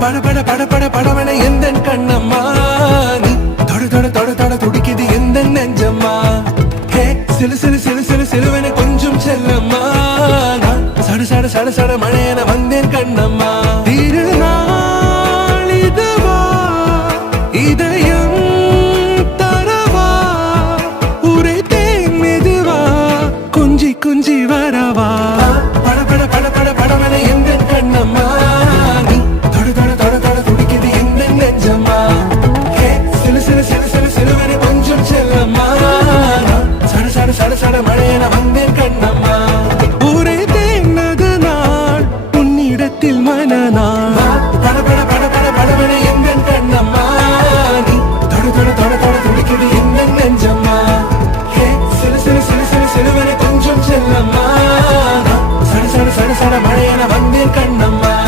பட பட பட பட படவன எந்த கண்ணம்மா நீ தொட தொட தொட தொட துடிக்குது எந்த நெஞ்சம்மா ஹே சிலு சிலு சிலு சிலு சிலுவன கொஞ்சம் செல்லம்மா நான் சட சட சட சட மழையன வந்தேன் கண்ணம்மா திருநாள் இதுவா இதயம் தரவா உரைத்தேன் மெதுவா குஞ்சி குஞ்சி வரவா பட பட பட பட படவன எந்த கண்ணம்மா நீ தொட தொட தொட தொட துடிக்குது எந்த நெஞ்சம்மா ஹே சிலு சிலு சிலு சிலு சிலுவன கொஞ்சம் செல்லம்மா சட சட சட சட மழையன வந்தேன் கண்ணம்மா உரைத்தேன் அது நாள் உன்னிடத்தில் மனநாள் பட பட பட பட படவன எந்த